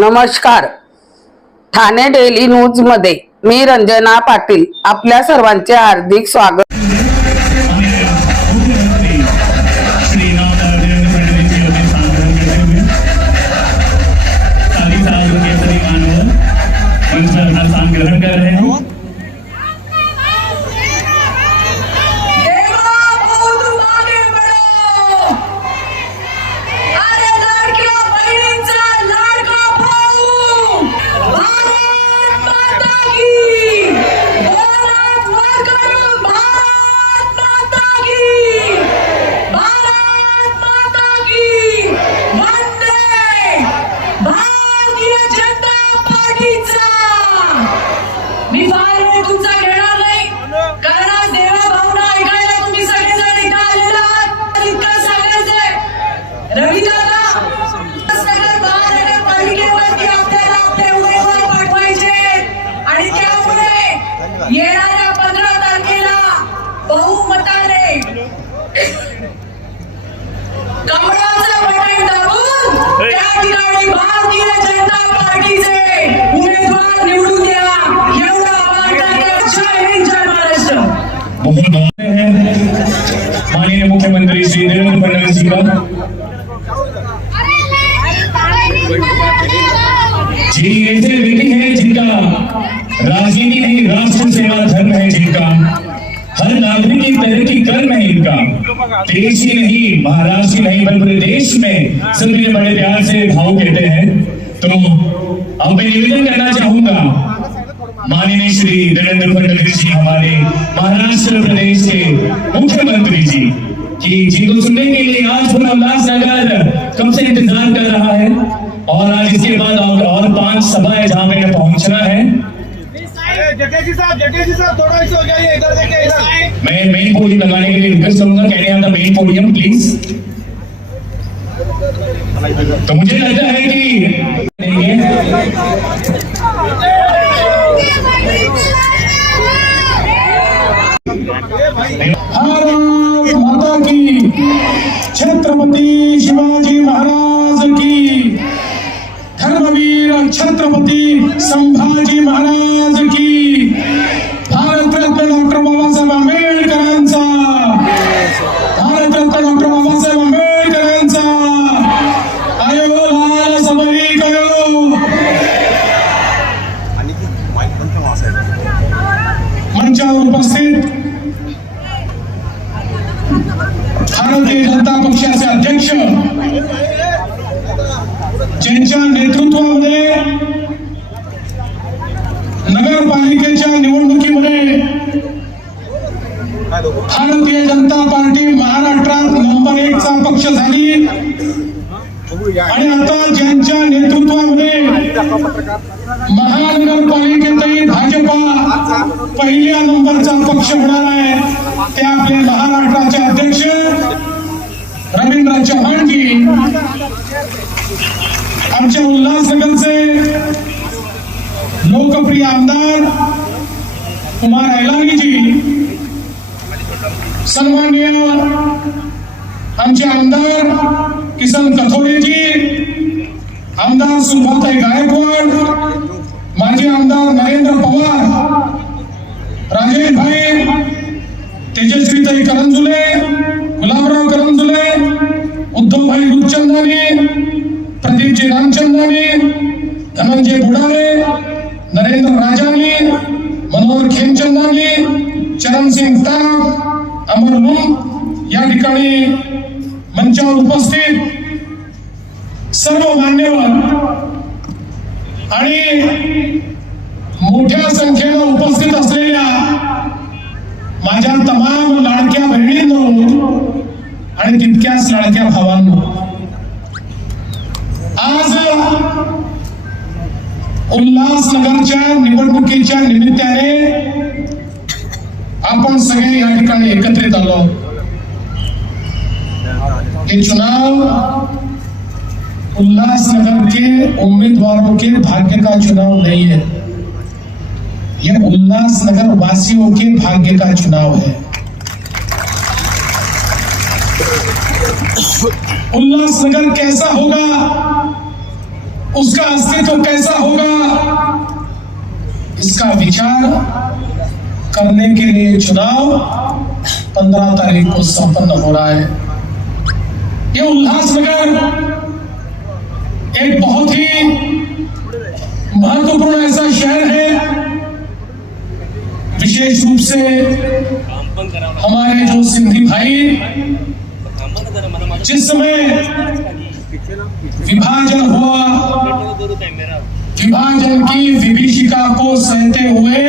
नमस्कार. Thane daily news मध्ये मी रंजना पाटील आपल्या सर्वांचे हार्दिक स्वागत. ग्रहण कर रहे हैं। येणाऱ्या 15 तारखेला बहुमताने कमळाचं बटन दाबून त्या ठिकाणी भारतीय जनता पार्टीचे उमेदवार निवडून द्या एवढं आवाहन करते. जय हिंद, जय महाराष्ट्र. माननीय मुख्यमंत्री श्री देवेंद्र फडणवीस जी का जी ऐसे व्यक्ति है जिनका राजनीति नहीं राष्ट्र सेवा धर्म है जिनका, हर नागरिक की तरक्की कर्म है इनका, देश ही नहीं महाराष्ट्र ही नहीं बल्कि देश में सभी बड़े प्यार से भाव कहते हैं। तो अब मैं निवेदन करना चाहूंगा माननीय श्री देवेंद्र फडणवीस जी हमारे महाराष्ट्र प्रदेश के मुख्यमंत्री जी कि जिनको सुनने के लिए आज पूरा उल्लासनगर कब से इंतजार कर रहा है और आज इसके बाद और 5 सभाएं जहां पे पहुंचना है। जगेजी साहब थोड़ा इशू हो गया, ये इधर देखिए इधर। मैं मेन पोडियम लगाने के लिए रिक्वेस्ट करूंगा, can I have the main podium please. तो मुझे लगता है कि भारत माता की, छत्रपति शिवाजी महाराज की, धर्मवीर छत्रपति संभाजी महाराज की, भारतरत्न डॉक्टर बाबासाहेब आंबेडकरांचा, भारतरत्न डॉक्टर बाबासाहेब आंबेडकरांचा आयो लाल सबरी कयो. मंचावर उपस्थित भारतीय जनता पक्षाचे अध्यक्ष ज्यांच्या नेतृत्वामध्ये नगरपालिकेच्या निवडणुकीमध्ये भारतीय जनता पार्टी महाराष्ट्रात नंबर 1 चा पक्ष झाली आणि आता ज्यांच्या नेतृत्वामध्ये महानगरपालिकेतही भाजपा पहिल्या नंबरचा पक्ष होणार आहे ते आपले महाराष्ट्राचे अध्यक्ष रवींद्र चव्हाणजी, आमच्या उल्हासनगरचे लोकप्रिय आमदार कुमार ऐलानीजी, सन्माननीय आमचे आमदार किसन कथोरेजी, आमदार सुभाताई गायकवाड, माजी आमदार नरेंद्र पवार, राजेश भाई, तेजस्वीताई करंजुले, गुलाबराव करंजुले, उद्धव भाई गुरुचंदानी, प्रदीपजी रामचंदानी, धनंजय बुडारे, नरेंद्र राजानी, मनोहर खेमचंदानी, चरणसिंग ताक, अमर लूम या ठिकाणी मंचावर उपस्थित सर्व मान्यवर आणि मोठ्या संख्येने उपस्थित असलेल्या माझ्या तमाम लाडक्या बहिणींनो आणि तितक्याच लाडक्या भावांनो, आज उल्हासनगरच्या निवडणुकीच्या निमित्ताने आपण सगळे या ठिकाणी एकत्रित आलो. ये चुनाव उल्लासनगर के उम्मीदवारों के भाग्य का चुनाव नहीं है, ये उल्लासनगर वासियों के भाग्य का चुनाव है। उल्लासनगर कैसा होगा उसका अस्तित्व कैसा होगा, इसका विचार करने के लिए चुनाव 15 तारीख को संपन्न हो रहा है। ये उल्लासनगर एक बहुत ही महत्वपूर्ण ऐसा शहर है, विशेष रूप से हमारे जो सिंधी भाई जिस समय विभाजन हुआ, विभाजन की विभीषिका को सहते हुए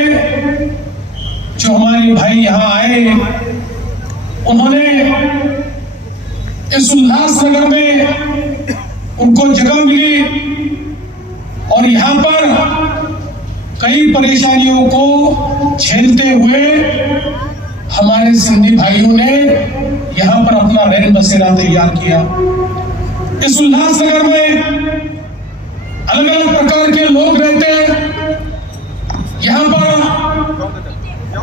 जो हमारे भाई यहाँ आए, उन्होंने इस उल्लासनगर में उनको जगह मिली और यहाँ पर कई परेशानियों को झेलते हुए हमारे सिंधी भाइयों ने यहाँ पर अपना रैन बसेरा तैयार किया। इस उल्लासनगर में अलग अलग प्रकार के लोग रहते हैं। यहाँ पर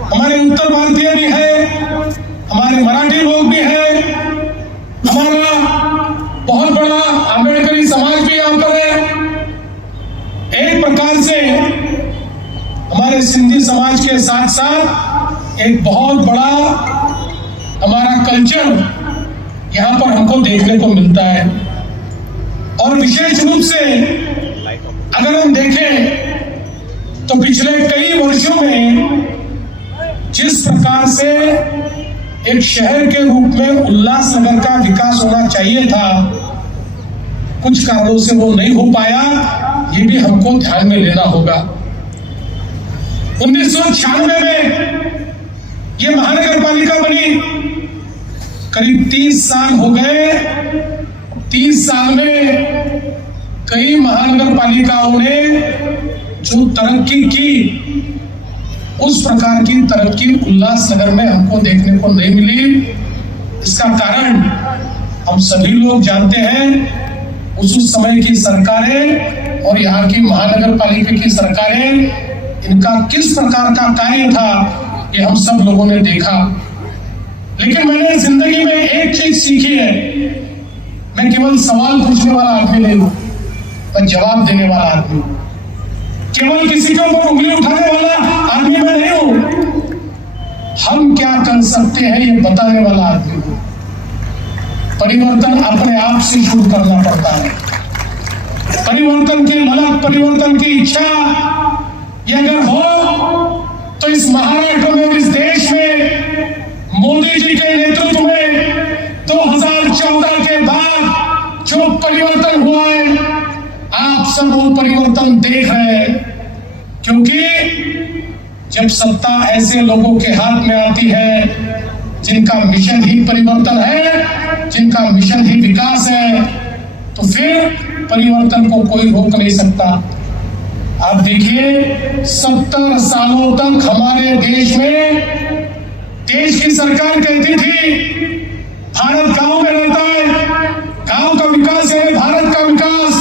हमारे उत्तर भारतीय भी है, हमारे मराठी लोग भी है, हमारा बहुत बड़ा अम्बेडकरी समाज भी यहाँ पर है। एक प्रकार से हमारे सिंधी समाज के साथ साथ एक बहुत बड़ा हमारा कल्चर यहाँ पर हमको देखने को मिलता है। और विशेष रूप से अगर हम देखें तो पिछले कई वर्षों में जिस प्रकार से एक शहर के रूप में उल्लासनगर का विकास होना चाहिए था, कुछ कारणों से वो नहीं हो पाया, ये भी हमको ध्यान में लेना होगा। 1996 में ये महानगर पालिका बनी, करीब 30 साल हो गए। 30 साल में कई महानगर पालिकाओं ने जो तरक्की की, उस प्रकार की तरक्की उल्लासनगर में हमको देखने को नहीं मिली। इसका कारण हम सभी लोग जानते हैं। उस समय की सरकारें और यहाँ की महानगर पालिका की सरकारें, इनका किस प्रकार का कार्य था ये हम सब लोगों ने देखा। लेकिन मैंने जिंदगी में एक चीज सीखी है, मैं केवल सवाल पूछने वाला आदमी नहीं हूं, मैं जवाब देने वाला आदमी हूं। केवल किसी के ऊपर उंगली उठाने वाला आदमी मैं नहीं हूं। हम क्या कर सकते हैं ये बताने वाला आदमी हूं। परिवर्तन अपने आप से शुरू करना पड़ता है। परिवर्तन की ललक, परिवर्तन की इच्छा ये अगर हो तो इस महाराष्ट्र में, इस देश में मोदी जी के नेतृत्व में 2014 के बाद जो परिवर्तन हुआ है, आप सब वो परिवर्तन देख रहे हैं। क्योंकि जब सत्ता ऐसे लोगों के हाथ में आती है जिनका मिशन ही परिवर्तन है, जिनका मिशन ही विकास है, तो फिर परिवर्तन को कोई रोक नहीं सकता। आप देखिए 70 सालों तक हमारे देश में देश की सरकार कहती थी भारत गांव में रहता है, गांव का विकास है भारत का विकास।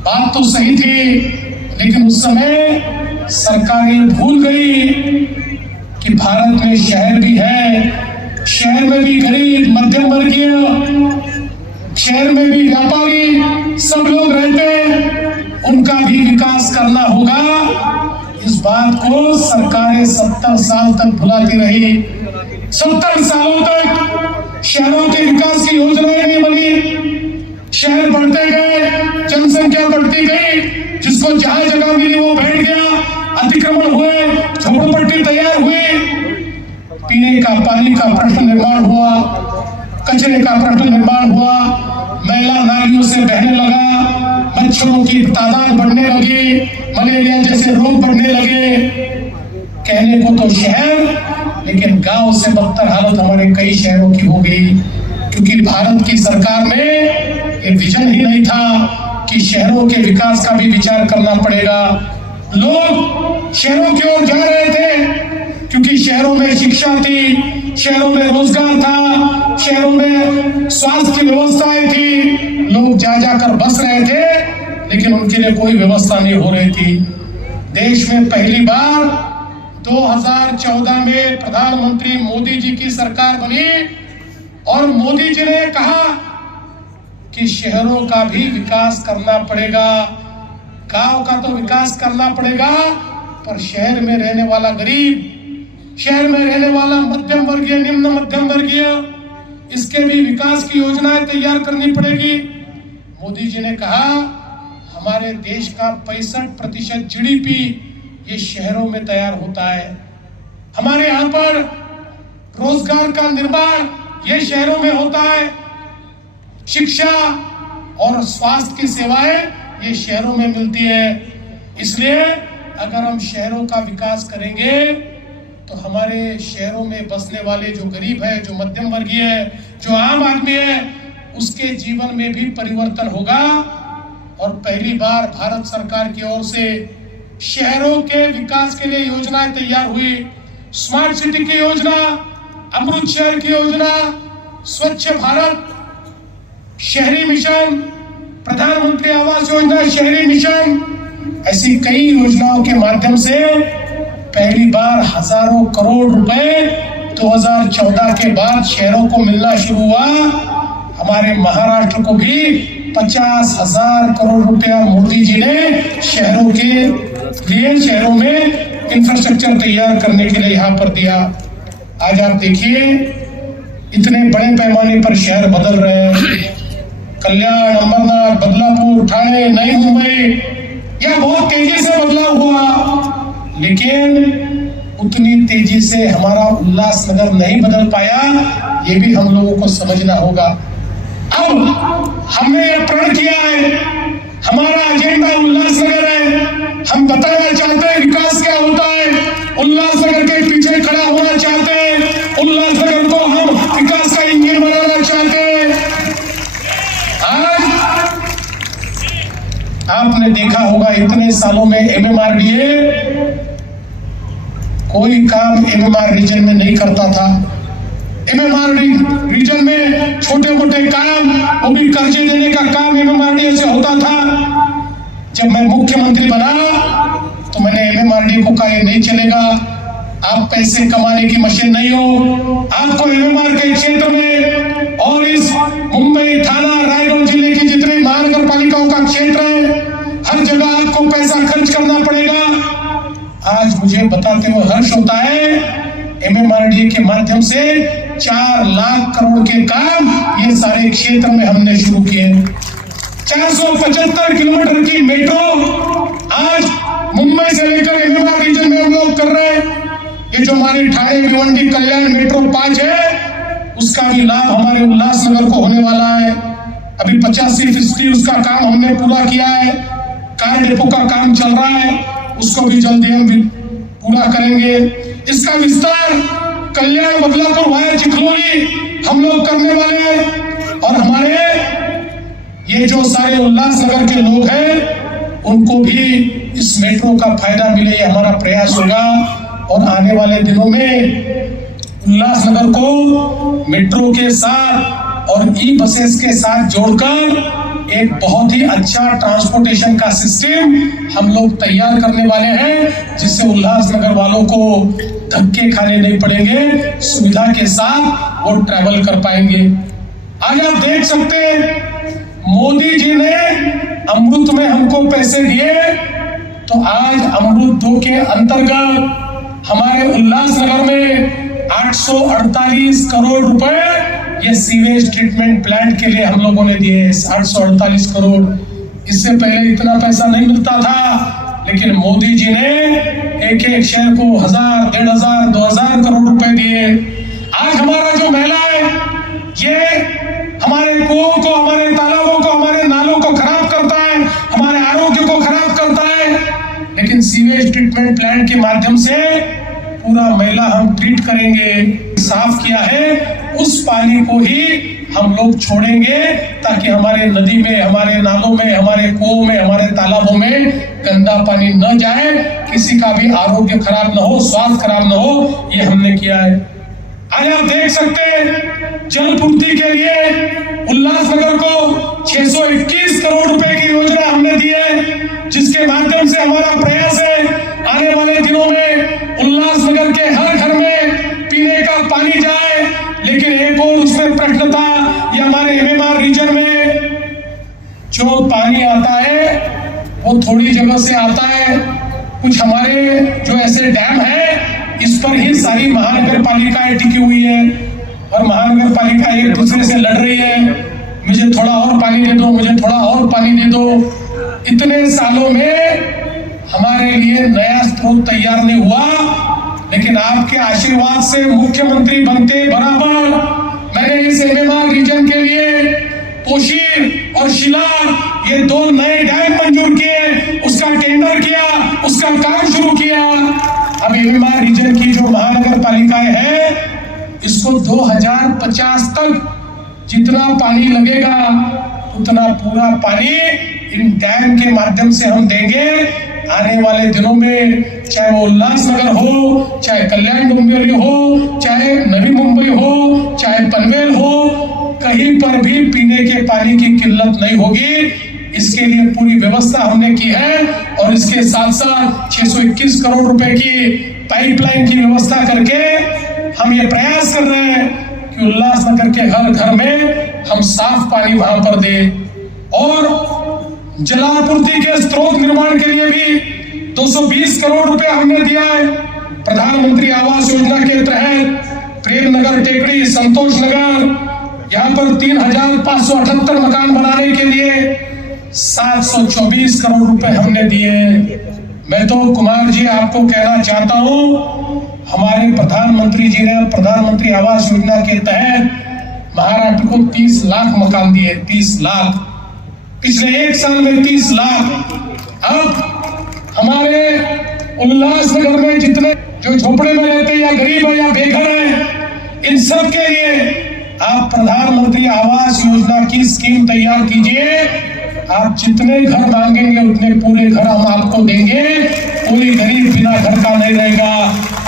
बात तो सही थी, लेकिन उस समय सरकारें भूल गई कि भारत में शहर भी है, शहर में भी गरीब मध्यम वर्गीय, शहर में भी व्यापारी सब लोग रहते हैं, उनका भी विकास करना होगा। इस बात को सरकारें 70 साल तक भुलाती रही। 70 सालों तक शहरों के विकास की योजनाएं नहीं बनी। शहर बढ़ते गए, जनसंख्या बढ़ती गई, जिसको जहां जगह मिली वो बैठ गया, अतिक्रमण हुए, झोपड़पट्टी तैयार हुई, पीने का पानी का प्रश्न निर्माण हुआ, कचरे का प्रश्न निर्माण हुआ, मैला नालियों से बहने लगा, मच्छरों की तादाद बढ़ने लगी, मलेरिया जैसे रोग बढ़ने लगे। कहने को तो शहर, लेकिन गांव से बदतर हालत हमारे कई शहरों की हो गई। क्योंकि भारत की सरकार में ये विजन ही नहीं था कि शहरों के विकास का भी विचार करना पड़ेगा। लोग शहरों की ओर जा रहे थे क्योंकि शहरों में शिक्षा थी, शहरों में रोजगार था, शहरों में स्वास्थ्य की व्यवस्थाएं थी, लोग जा जाकर बस रहे थे, लेकिन उनके लिए कोई व्यवस्था नहीं हो रही थी। देश में पहली बार 2014 में प्रधानमंत्री मोदी जी की सरकार बनी और मोदी जी ने कहा कि शहरों का भी विकास करना पड़ेगा। गांव का तो विकास करना पड़ेगा, पर शहर में रहने वाला गरीब, शहर में रहने वाला मध्यम वर्गीय, निम्न मध्यम वर्गीय, इसके भी विकास की योजनाएं तैयार करनी पड़ेगी। मोदी जी ने कहा हमारे देश का 65% जीडीपी ये शहरों में तैयार होता है। हमारे यहाँ पर रोजगार का निर्माण ये शहरों में होता है। शिक्षा और स्वास्थ्य की सेवाएं ये शहरों में मिलती है। इसलिए अगर हम शहरों का विकास करेंगे तो हमारे शहरों में बसने वाले जो गरीब है, जो मध्यम वर्गीय है, जो आम आदमी है, उसके जीवन में भी परिवर्तन होगा। और पहली बार भारत सरकार की ओर से शहरों के विकास के लिए योजनाएं तैयार हुई। स्मार्ट सिटी की योजना, अमृत शहर की योजना, स्वच्छ भारत शहरी मिशन, प्रधानमंत्री आवास योजना शहरी मिशन, ऐसी कई योजनाओं के माध्यम से पहली बार हजारों करोड़ रुपए 2014 के बाद शहरों को मिलना शुरू हुआ। हमारे महाराष्ट्र को भी 50,000 करोड़ रुपया मोदी जी ने शहरों के लिए, शहरों में इंफ्रास्ट्रक्चर तैयार करने के लिए यहाँ पर दिया। आज आप देखिए इतने बड़े पैमाने पर शहर बदल रहे हैं। कल्याण, अमरनाथ, बदलापुर, ठाणे, नई मुंबई, यह बहुत तेजी से बदला हुआ, लेकिन उतनी तेजी से हमारा उल्लासनगर नहीं बदल पाया। ये भी हम लोगों को समझना होगा। अब हमने यह प्रण किया है, हमारा एजेंडा उल्लासनगर है। हम बताना चाहते हैं विकास क्या होता है, उल्लासनगर के पीछे खड़ा होना चाहते हैं, उल्लासनगर को हम विकास का इंजन बनाना चाहते हैं। आज आपने देखा होगा इतने सालों में एमएमआरडीए कोई काम एमएमआर रीजन में नहीं करता था। एमएमआर रीजन में छोटे मोटे काम, वो भी कर्जे देने का काम एमएमआरडीए से होता था। जब मैं मुख्यमंत्री बना तो मैंने एमएमआरडीए को कहा ये नहीं चलेगा, आप पैसे कमाने की मशीन नहीं हो। आपको एमएमआर के क्षेत्र में और इस मुंबई, थाना, रायगढ़ जिले की जितनी महानगर पालिकाओं का क्षेत्र है, हर जगह आपको पैसा खर्च करना पड़ेगा। आज मुझे बताते हुए हर्ष होता है, एमएमआरडीए के माध्यम से 4 लाख करोड़ के काम ये सारे क्षेत्र में हमने शुरू किए। 475 किलोमीटर की मेट्रो आज मुंबई से लेकर एमएमआर रीजन में हम लोग कर रहे हैं। ये जो हमारे ठाणे, भिवंडी, कल्याण मेट्रो 5 है, उसका भी लाभ हमारे उल्लासनगर को होने वाला है। अभी 85% उसका काम हमने पूरा किया है। कार डिपो का काम चल रहा है, उसको भी जल्दी हम भी पूरा करेंगे। इसका विस्तार कल्याण, बदलापुर वाया चिखलोली हम लोग करने वाले हैं। और हमारे ये जो सारे उल्लासनगर के लोग हैं उनको भी इस मेट्रो का फायदा मिले, ये हमारा प्रयास होगा। और आने वाले दिनों में उल्लासनगर को मेट्रो के साथ और ई बसेस के साथ जोड़कर एक बहुत ही अच्छा ट्रांसपोर्टेशन का सिस्टम हम लोग तैयार करने वाले हैं, जिससे उल्लासनगर वालों को धक्के खाने नहीं पड़ेंगे, सुविधा के साथ वो ट्रैवल कर पाएंगे। आज आप देख सकते हैं मोदी जी ने अमृत में हमको पैसे दिए, तो आज अमृत 2 के अंतर्गत हमारे उल्लासनगर में 848 करोड़ रुपए ये सीवेज ट्रीटमेंट प्लांट के लिए हम लोगों ने दिए। 848 करोड़, इससे पहले इतना पैसा नहीं मिलता था, लेकिन मोदी जी ने एक एक शहर को 1000, 1500, 2000 करोड़ रुपए दिए। आज हमारा जो मेला है ये हमारे कुओं को, हमारे तालाबों को, हमारे नालों को खराब करता है, हमारे आरोग्य को खराब करता है, लेकिन सीवेज ट्रीटमेंट प्लांट के माध्यम से पूरा मेला हम ट्रीट करेंगे। साफ किया है उस पानी को ही हम लोग छोड़ेंगे, ताकि हमारे नदी में, हमारे नालों में, हमारे कुओं में, हमारे तालाबों में गंदा पानी न जाए, किसी का भी आरोग्य खराब न हो, स्वास्थ्य खराब न हो, ये हमने किया है। आज आप देख सकते हैं जल पूर्ति के लिए उल्लासनगर को 621 करोड़ रुपए की योजना हमने दी है, जिसके माध्यम से हमारा प्रयास है आने वाले दिनों में उल्लासनगर के हर घर में पीने का पानी जाए। लेकिन एक और उसमें प्रश्न था, ये हमारे एमएमआर रीजन में पानी आता है वो थोड़ी जगह से आता है। कुछ हमारे जो ऐसे डैम है इस पर ही सारी महानगर पालिकाएं टिकी हुई है और महानगर पालिका एक दूसरे से लड़ रही है, मुझे थोड़ा और पानी दे दो, मुझे थोड़ा और पानी दे दो। इतने सालों में हमारे लिए नया स्रोत तैयार नहीं हुआ, लेकिन आपके आशीर्वाद से मुख्यमंत्री बनते बराबर मैंने इस MMR रीजन के लिए कोशीर और शिलार ये 2 नए डैम मंजूर किए, उसका टेंडर किया, उसका काम शुरू किया। अब MMR रीजन की जो महानगर पालिकाएं हैं इसको 2050 तक जितना पानी लगेगा उतना पूरा पानी इन डैम के माध्यम से हम देंगे। आने वाले दिनों में चाहे वो उल्लासनगर हो, चाहे कल्याण डोंबिवली हो, चाहे नवी मुंबई हो, चाहे पनवेल हो, कहीं पर भी पीने के पानी की किल्लत नहीं होगी। इसके लिए पूरी व्यवस्था हमने की है और इसके साथ साथ 621 करोड़ रुपए की पाइपलाइन की व्यवस्था करके हम ये प्रयास कर रहे हैं कि उल्लासनगर के हर घर में हम साफ पानी वहां पर दें। और जलापूर्ति के स्रोत निर्माण के लिए भी 220 करोड़ रुपए हमने दिया है। प्रधानमंत्री आवास योजना के तहत प्रेमनगर, टेकड़ी, संतोष नगर यहाँ पर 3578 मकान बनाने के लिए 724 करोड़ रुपए हमने दिए। मैं तो कुमार जी आपको कहना चाहता हूं, हमारे प्रधानमंत्री जी ने प्रधानमंत्री आवास योजना के तहत महाराष्ट्र को 30 लाख मकान दिए, 30 लाख पिछले 1 साल में 30 लाख। अब हमारे उल्लासनगर में जितने जो झोपड़े में रहते हैं या गरीब है या बेघर है, इन सब के लिए आप प्रधानमंत्री आवास योजना की स्कीम तैयार कीजिए। आप जितने घर मांगेंगे उतने पूरे घर हम आपको देंगे, कोई गरीब बिना घर का नहीं रहेगा।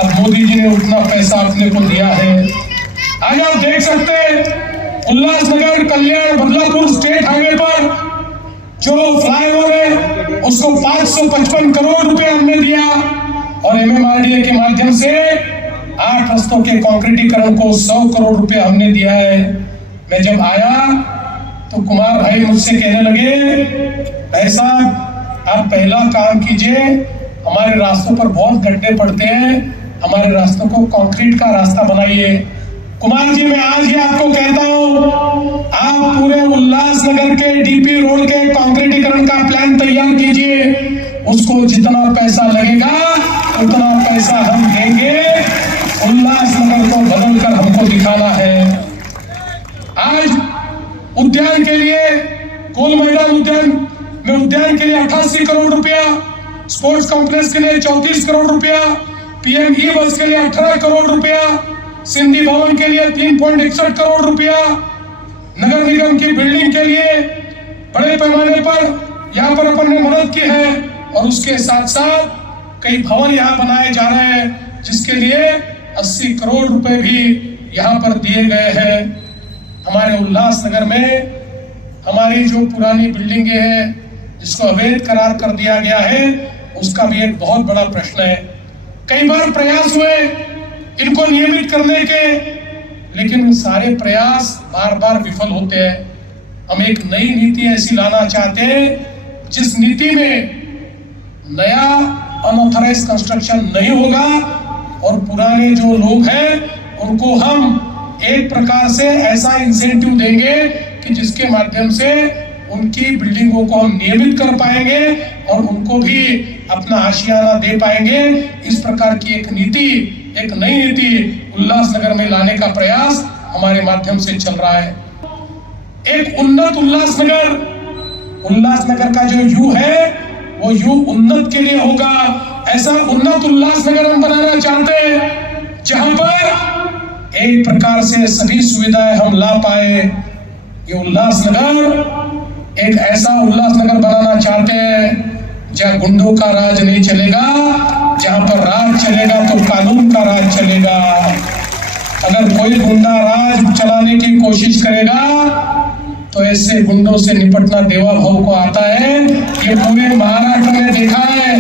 अब मोदी जी ने उतना पैसा अपने को दिया है। आज आप देख सकते हैं उल्लासनगर, कल्याण, बदलापुर स्टेट हाईवे पर जो फ्लाईओवर है उसको 555 करोड़ रुपए हमने दिया और MMRDA के माध्यम से 8 रस्तों के कंक्रीटीकरण को 100 करोड़ रुपए हमने दिया है। मैं जब आया तो कुमार भाई मुझसे कहने लगे, भाई साहब आप पहला काम कीजिए, हमारे रास्तों पर बहुत गड्ढे पड़ते हैं, हमारे रास्तों को कंक्रीट का रास्ता बनाइए। कुमार जी मैं आज ही आपको कहता हूं, आप पूरे उल्लासनगर के DP रोड के कंक्रीटीकरण का प्लान तैयार कीजिए, उसको जितना पैसा लगेगा उतना पैसा हम देंगे। उल्लासनगर को बदलकर हमको दिखाना है। आज उद्यान के लिए, गोल मैदान उद्यान में उद्यान के लिए 88 करोड़ रुपया, स्पोर्ट्स कॉम्प्लेक्स के लिए 34 करोड़ रुपया, PM ई-बस के लिए 18 करोड़ रुपया, सिंधी भवन के लिए 3.61 करोड़ रुपया, नगर निगम की बिल्डिंग के लिए बड़े पैमाने पर यहाँ पर अपन ने मदद की है और उसके साथ साथ कई भवन यहाँ बनाए जा रहे हैं जिसके लिए 80 करोड़ रुपए भी यहाँ पर दिए गए हैं। हमारे उल्लासनगर में हमारी जो पुरानी बिल्डिंगें हैं जिसको अवैध करार कर दिया गया है उसका भी एक बहुत बड़ा प्रश्न है। कई बार प्रयास हुए इनको नियमित करने के, लेकिन सारे प्रयास बार बार विफल होते हैं। हम एक नई नीति ऐसी लाना चाहते हैं जिस नीति में नया अनऑथराइज कंस्ट्रक्शन नहीं होगा और पुराने जो लोग हैं उनको हम एक प्रकार से ऐसा इंसेंटिव देंगे कि जिसके माध्यम से उनकी बिल्डिंगों को हम नियमित कर पाएंगे और उनको भी अपना आशियाना दे पाएंगे। इस प्रकार की एक नीति, एक नई नीति उल्लासनगर में लाने का प्रयास हमारे माध्यम से चल रहा है। एक उन्नत उल्लासनगर, उल्लासनगर का जो यू है वो यू उन्नत के लिए होगा। ऐसा उन्नत उल्लासनगर हम बनाना चाहते हैं जहां पर एक प्रकार से सभी सुविधाएं हम ला पाए। ये उल्लासनगर एक ऐसा उल्लासनगर बनाना चाहते हैं जहां गुंडों का राज नहीं चलेगा, जहां पर राज चलेगा तो कानून का राज चलेगा। अगर कोई गुंडा राज चलाने की कोशिश करेगा तो ऐसे गुंडों से निपटना देवा भाव को आता है। ये पूरे महाराष्ट्र में देखा है,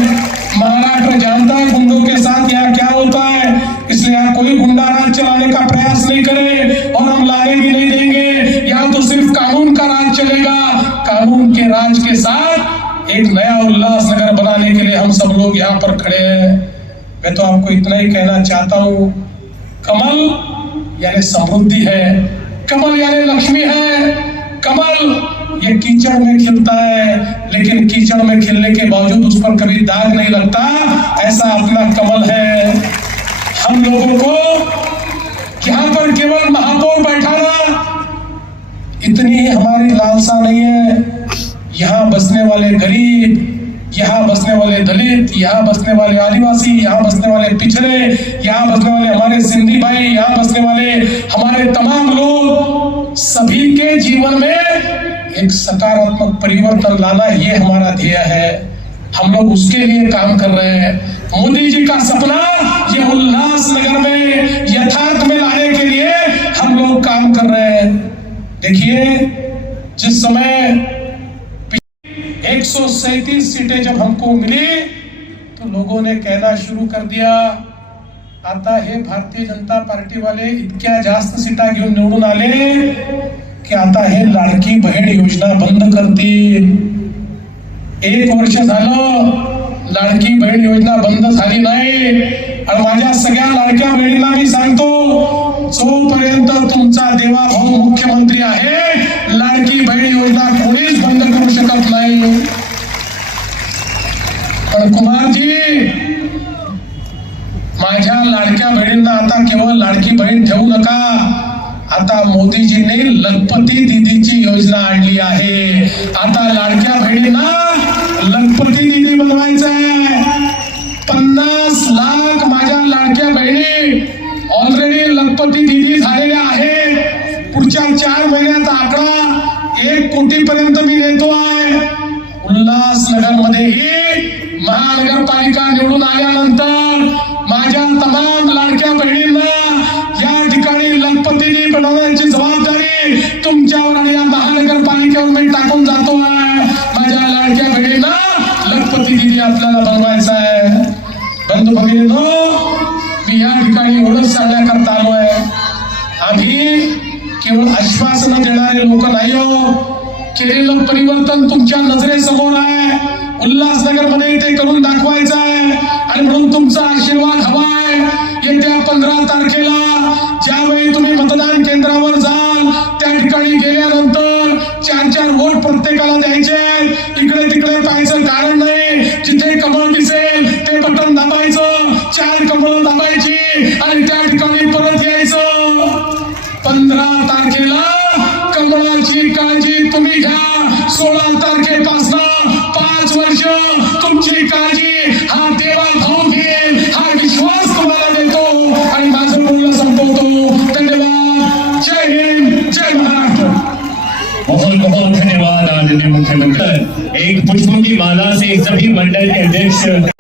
महाराष्ट्र जानता है गुंडों के साथ यहाँ क्या होता है, इसलिए यहाँ कोई गुंडा राज चलाने का प्रयास नहीं करे और हम लाने भी नहीं देंगे। यहाँ तो सिर्फ कानून का राज चलेगा। कानून के राज समाज के साथ एक नया उल्लासनगर बनाने के लिए हम सब लोग यहाँ पर खड़े हैं। मैं तो आपको इतना ही कहना चाहता हूँ, कमल यानी समृद्धि है, कमल यानी लक्ष्मी है। कमल ये कीचड़ में खिलता है, लेकिन कीचड़ में खिलने के बावजूद उस पर कभी दाग नहीं लगता, ऐसा अपना कमल है। हम लोगों को यहाँ पर केवल महापौर बैठाना इतनी हमारी लालसा नहीं है। यहाँ बसने वाले गरीब, यहाँ बसने वाले दलित, यहाँ बसने वाले आदिवासी, यहाँ बसने वाले पिछड़े, यहाँ बसने वाले हमारे सिंधी भाई, यहाँ बसने वाले हमारे तमाम लोग, सभी के जीवन में एक सकारात्मक परिवर्तन लाना, ये हमारा ध्येय है। हम लोग उसके लिए काम कर रहे हैं। मोदी जी का सपना ये उल्लासनगर में यथार्थ में लाने के लिए हम लोग काम कर रहे हैं। देखिए, जिस समय 137 सीटें जब हमको मिली तो लोगों ने कहना शुरू कर दिया, आता हे भारतीय जनता पार्टी वाले इतक्या जास्त सीटा घेऊन निवडून आले की आता हे लाडकी बहीण योजना बंद करतील। 1 वर्ष झालं लाडकी बहीण योजना बंद झाली नाही। आणि माझ्या सगळ्या लाडक्या बहिणींना मी सांगतो, जोपर्यंत तुमचा देवाभाऊ मुख्यमंत्री आहे, लाडकी बहीण योजना कोणीच बंद करू शकत नाही। पण कुमारजी, माझ्या लाडक्या बहिणींना आता केवळ लाडकी बहीण ठेवू नका, आता मोदीजींनी लखपती दीदीची योजना आणली आहे। आता लाडक्या बहिणींना लखपती दीदी बनवायचं आहे। 50 लाख माझ्या लाडक्या बहिणी ऑलरेडी लखपती दीदी झालेल्या आहेत। पुढच्या 4 महिन्याचा आकडा 1 कोटी पर्यंत मी देतो आहे। उल्हासनगर मध्येही महानगरपालिका निवडून आल्यानंतर माझ्या तमाम लाडक्या बहिणींना या ठिकाणी लखपती दीदी बनवण्याची जबाबदारी तुमच्यावर आणि या महानगरपालिकेवर मी टाकून जातो आहे। माझ्या लाडक्या बहिणींना लखपती दीदी आपल्याला बनवायचं आहे। बंधू भगिनींनो, मी या ठिकाणी एवढंच सांगण्याकरता आलो आहे, आम्ही केवळ आश्वासन देणारे लोक नाही हो। केलेलं परिवर्तन तुमच्या नजरेसमोर आहे। उल्हासनगर मध्ये ते करून दाखवायचं आहे आणि म्हणून तुमचा आशीर्वाद हवा आहे। येत्या 15 तारखेला ज्यावेळी तुम्ही मतदान केंद्रावर जाल, त्या ठिकाणी गेल्यानंतर 4-4 वोट प्रत्येकाला द्यायचे। इकडे तिकडे पाहायचं कारण नाही, जिथे कमळ दिसेल ते बटन दाबायचं, 4 कमळ दाबायची आणि त्या ठिकाणी परत यायचं। 15 तारखेला कमळाची काळजी तुम्ही घ्या। 16 तारखेपासून 5 वर्ष तुमची काळजी हा देवाभाऊ घेईल, हा विश्वास तुम्हाला देतो आणि माझं बोलणं संपवतो। धन्यवाद। जय हिंद, जय महाराष्ट्र। बहुत बहुत धन्यवाद आदरणीय मुख्यमंत्री। एक पुष्पों की माला से सभी मंडल के अध्यक्ष